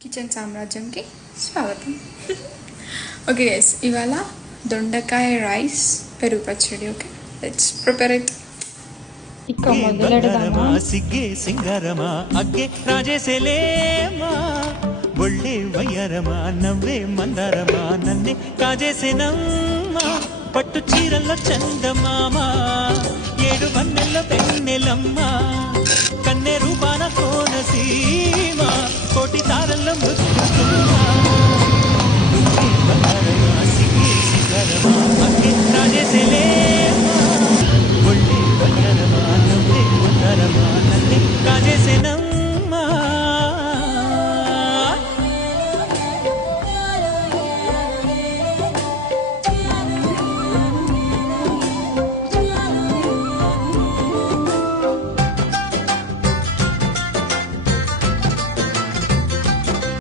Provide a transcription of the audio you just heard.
Kitchen సామ్రాజ్యంకి స్వాగతం. Okay guys, ఇవాళ దొండకాయ రైస్ పెరుగు పచ్చడి. Okay, let's prepare it. ఇక మొదలెడదామా? సిగ్గే సింగారమా అగ్గే రాజేసేలేమా ఒళ్ళే వయ్యారమా నవ్వే మందారమా నన్నే కాజేసేనమ్మా పట్టు చీరల్లో చందమామా ఏడు వన్నెల్లో పెన్నెలమ్మా కన్నె రూపాన కోనసీమ కోటి తారల్లో ముద్దుకుమ్మా నువ్వే బంగారమా సిగ్గే సింగారమా అగ్గే రాజేసేలేమా ఒళ్ళే వయ్యారమా నవ్వే మందారమా నన్నే కాజేసేనమ్మా